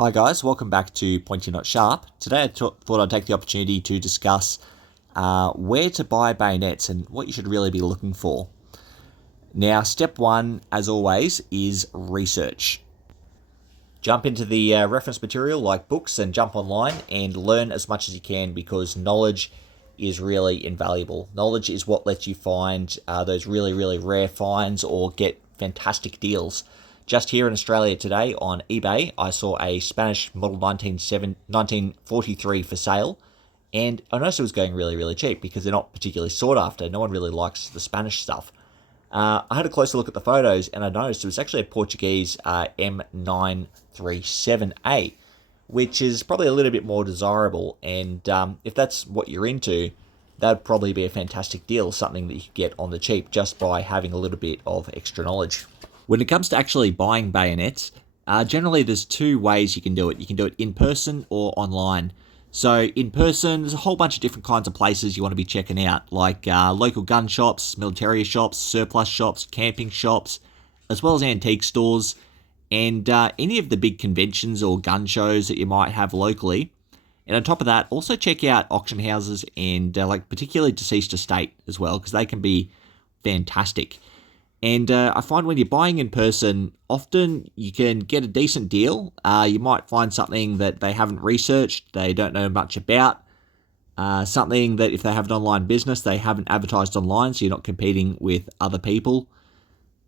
Hi guys, welcome back to Point You're Not Sharp. Today I thought I'd take the opportunity to discuss where to buy bayonets and what you should really be looking for. Now, step one, as always, is research. Jump into the reference material like books and jump online and learn as much as you can, because knowledge is really invaluable. Knowledge is what lets you find those really, really rare finds or get fantastic deals. Just here in Australia today on eBay, I saw a Spanish model 1943 for sale, and I noticed it was going really, really cheap because they're not particularly sought after. No one really likes the Spanish stuff. I had a closer look at the photos, and I noticed it was actually a Portuguese M937A, which is probably a little bit more desirable, and if that's what you're into, that'd probably be a fantastic deal, something that you could get on the cheap just by having a little bit of extra knowledge. When it comes to actually buying bayonets, generally there's two ways you can do it. You can do it in person or online. So in person, there's a whole bunch of different kinds of places you want to be checking out, like local gun shops, military shops, surplus shops, camping shops, as well as antique stores, and any of the big conventions or gun shows that you might have locally. And on top of that, also check out auction houses and particularly deceased estate as well, because they can be fantastic. And I find when you're buying in person, often you can get a decent deal. You might find something that they haven't researched, they don't know much about. Something that if they have an online business, they haven't advertised online, so you're not competing with other people.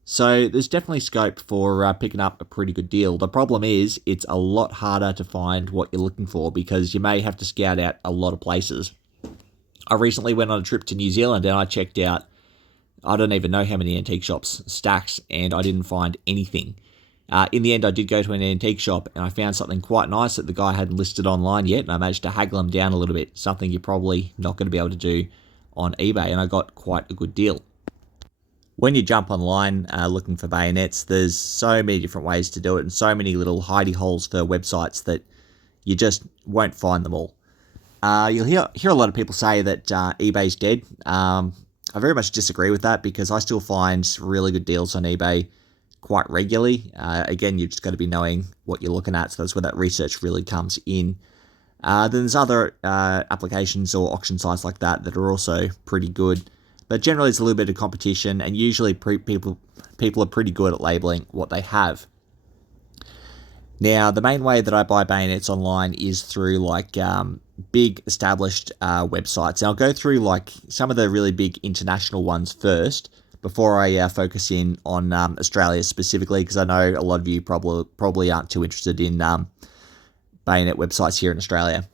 So there's definitely scope for picking up a pretty good deal. The problem is it's a lot harder to find what you're looking for because you may have to scout out a lot of places. I recently went on a trip to New Zealand and I checked out, I don't even know how many antique shops, stacks, and I didn't find anything. In the end, I did go to an antique shop and I found something quite nice that the guy hadn't listed online yet, and I managed to haggle him down a little bit, something you're probably not going to be able to do on eBay, and I got quite a good deal. When you jump online looking for bayonets, there's so many different ways to do it and so many little hidey holes for websites that you just won't find them all. You'll hear a lot of people say that eBay's dead. I very much disagree with that because I still find really good deals on eBay quite regularly. Again, you've just got to be knowing what you're looking at, so that's where that research really comes in. Then there's other applications or auction sites like that that are also pretty good, but generally it's a little bit of competition, and usually people are pretty good at labeling what they have. Now, the main way that I buy bayonets online is through big established websites. And I'll go through some of the really big international ones first before I focus in on Australia specifically, because I know a lot of you probably aren't too interested in bayonet websites here in Australia.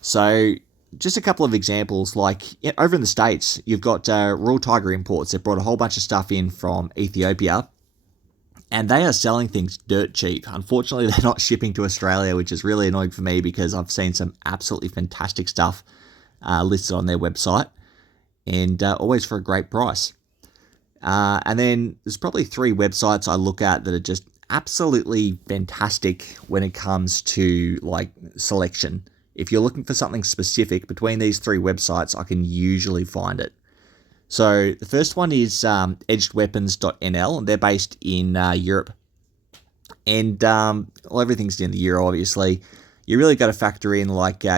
So just a couple of examples, over in the States, you've got Raw Tiger Imports. They've brought a whole bunch of stuff in from Ethiopia, and they are selling things dirt cheap. Unfortunately, they're not shipping to Australia, which is really annoying for me because I've seen some absolutely fantastic stuff listed on their website, and always for a great price. And then there's probably three websites I look at that are just absolutely fantastic when it comes to selection. If you're looking for something specific, between these three websites, I can usually find it. So the first one is edgedweapons.nl, and they're based in Europe. And everything's in the euro, obviously. You really got to factor in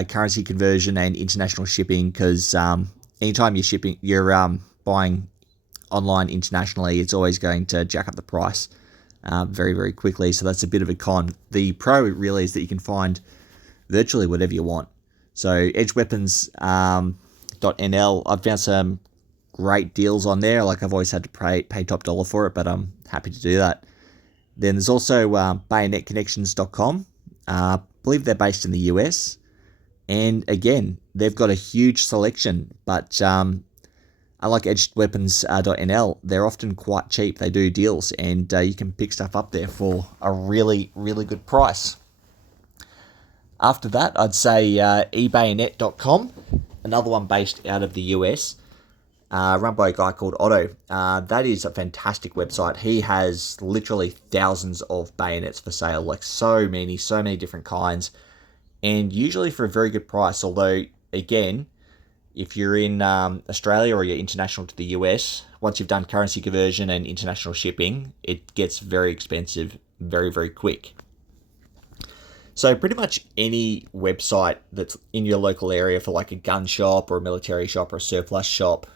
currency conversion and international shipping, because anytime you're buying online internationally, it's always going to jack up the price very, very quickly. So that's a bit of a con. The pro really is that you can find virtually whatever you want. So edgedweapons.nl, I've found some great deals on there. I've always had to pay top dollar for it, but I'm happy to do that. Then there's also bayonetconnections.com. I believe they're based in the US. And again, they've got a huge selection, but unlike edgedweapons.nl, they're often quite cheap. They do deals, and you can pick stuff up there for a really, really good price. After that, I'd say ebaynet.com, another one based out of the US. Run by a guy called Otto. That is a fantastic website. He has literally thousands of bayonets for sale, so many different kinds, and usually for a very good price. Although, again, if you're in Australia or you're international to the US, once you've done currency conversion and international shipping, it gets very expensive very, very quick. So pretty much any website that's in your local area for like a gun shop or a military shop or a surplus shop,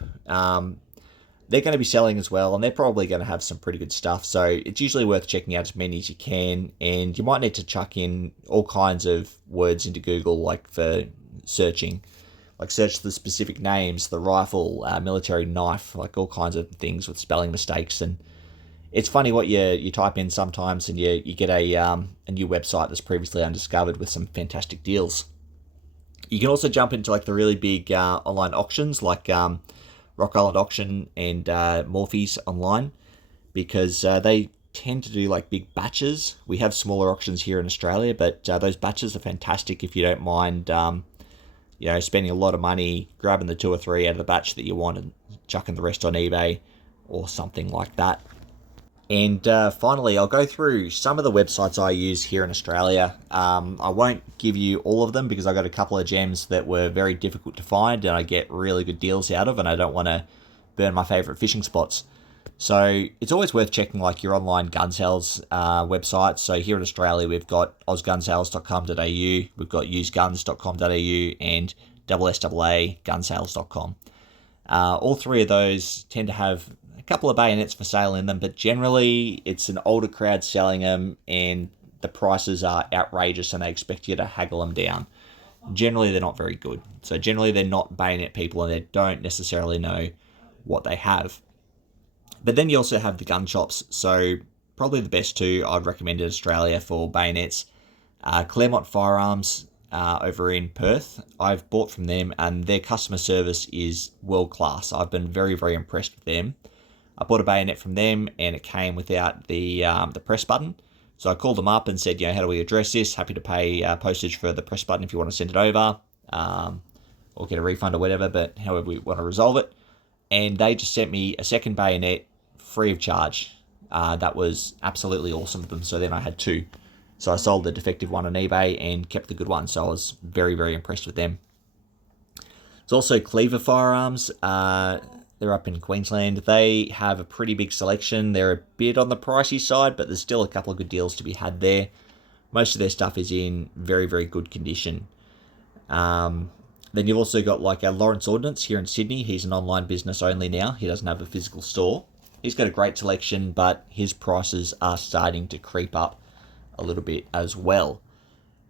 they're going to be selling as well, and they're probably going to have some pretty good stuff. So it's usually worth checking out as many as you can, and you might need to chuck in all kinds of words into Google, like for searching, like search the specific names, the rifle, military knife, like all kinds of things with spelling mistakes. And it's funny what you type in sometimes, and you get a new website that's previously undiscovered with some fantastic deals. You can also jump into like the really big online auctions, like Rock Island Auction and Morphe's online, because they tend to do like big batches. We have smaller auctions here in Australia, but those batches are fantastic if you don't mind, spending a lot of money, grabbing the 2 or 3 out of the batch that you want and chucking the rest on eBay or something like that. And finally, I'll go through some of the websites I use here in Australia. I won't give you all of them because I got a couple of gems that were very difficult to find and I get really good deals out of, and I don't want to burn my favourite fishing spots. So it's always worth checking like your online gun sales websites. So here in Australia, we've got ausgunsales.com.au, we've got useguns.com.au, and SSAA gunsales.com. All 3 of those tend to have a couple of bayonets for sale in them, but generally it's an older crowd selling them, and the prices are outrageous and they expect you to haggle them down. Generally, they're not very good. So generally, they're not bayonet people and they don't necessarily know what they have. But then you also have the gun shops. So probably the best 2 I'd recommend in Australia for bayonets. Cleaver Firearms over in Perth. I've bought from them and their customer service is world class. I've been very, very impressed with them. I bought a bayonet from them and it came without the press button. So I called them up and said, how do we address this? Happy to pay postage for the press button if you want to send it over, or get a refund or whatever, but however we want to resolve it. And they just sent me a second bayonet free of charge. That was absolutely awesome of them. So then I had 2. So I sold the defective one on eBay and kept the good one. So I was very, very impressed with them. There's also Cleaver Firearms. They're up in Queensland. They have a pretty big selection. They're a bit on the pricey side, but there's still a couple of good deals to be had there. Most of their stuff is in very, very good condition. Then you've also got like Lawrence Ordnance here in Sydney. He's an online business only now. He doesn't have a physical store. He's got a great selection, but his prices are starting to creep up a little bit as well.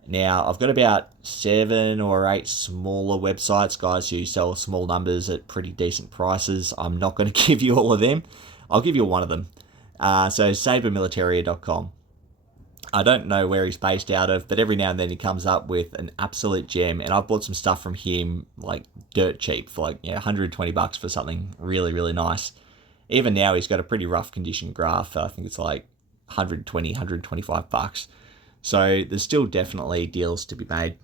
Now, I've got about 7 or 8 smaller websites, guys, who sell small numbers at pretty decent prices. I'm not going to give you all of them. I'll give you one of them. So, sabermilitary.com. I don't know where he's based out of, but every now and then he comes up with an absolute gem. And I've bought some stuff from him, like dirt cheap, for like $120 for something really, really nice. Even now, he's got a pretty rough condition graph. I think it's like $125. So there's still definitely deals to be made.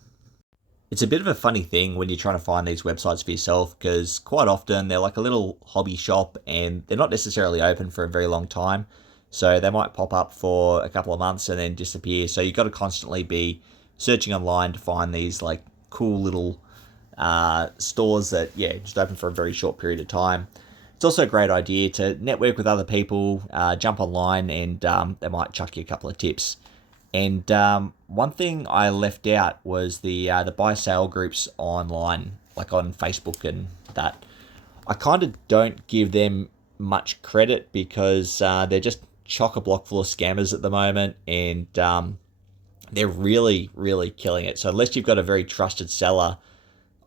It's a bit of a funny thing when you're trying to find these websites for yourself, because quite often they're like a little hobby shop and they're not necessarily open for a very long time. So they might pop up for a couple of months and then disappear. So you've got to constantly be searching online to find these like cool little stores that, just open for a very short period of time. It's also a great idea to network with other people, jump online, and they might chuck you a couple of tips. And one thing I left out was the buy sale groups online, like on Facebook and that. I kind of don't give them much credit because they're just chock-a-block full of scammers at the moment, and they're really, really killing it. So unless you've got a very trusted seller,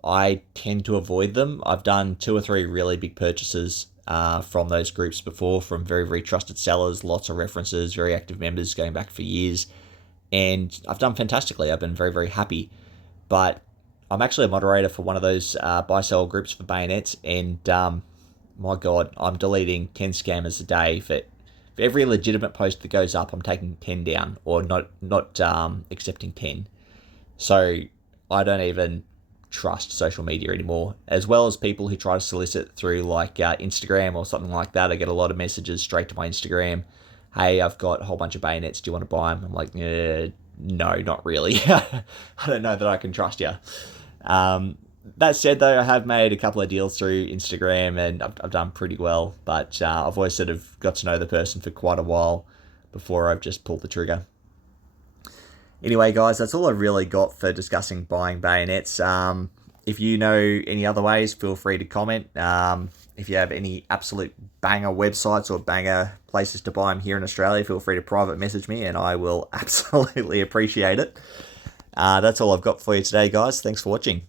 I tend to avoid them. I've done 2 or 3 really big purchases from those groups before, from very, very trusted sellers, lots of references, very active members going back for years. And I've done fantastically. I've been very, very happy. But I'm actually a moderator for one of those buy-sell groups for bayonets. And my God, I'm deleting 10 scammers a day. For every legitimate post that goes up, I'm taking 10 down, or not accepting 10. So I don't even trust social media anymore, as well as people who try to solicit through like Instagram or something like that. I get a lot of messages straight to my Instagram. Hey, I've got a whole bunch of bayonets. Do you want to buy them? I'm like, no, not really. I don't know that I can trust you. That said, though, I have made a couple of deals through Instagram and I've done pretty well. But I've always sort of got to know the person for quite a while before I've just pulled the trigger. Anyway, guys, that's all I've really got for discussing buying bayonets. If you know any other ways, feel free to comment. If you have any absolute banger websites or banger places to buy them here in Australia, feel free to private message me and I will absolutely appreciate it. That's all I've got for you today, guys. Thanks for watching.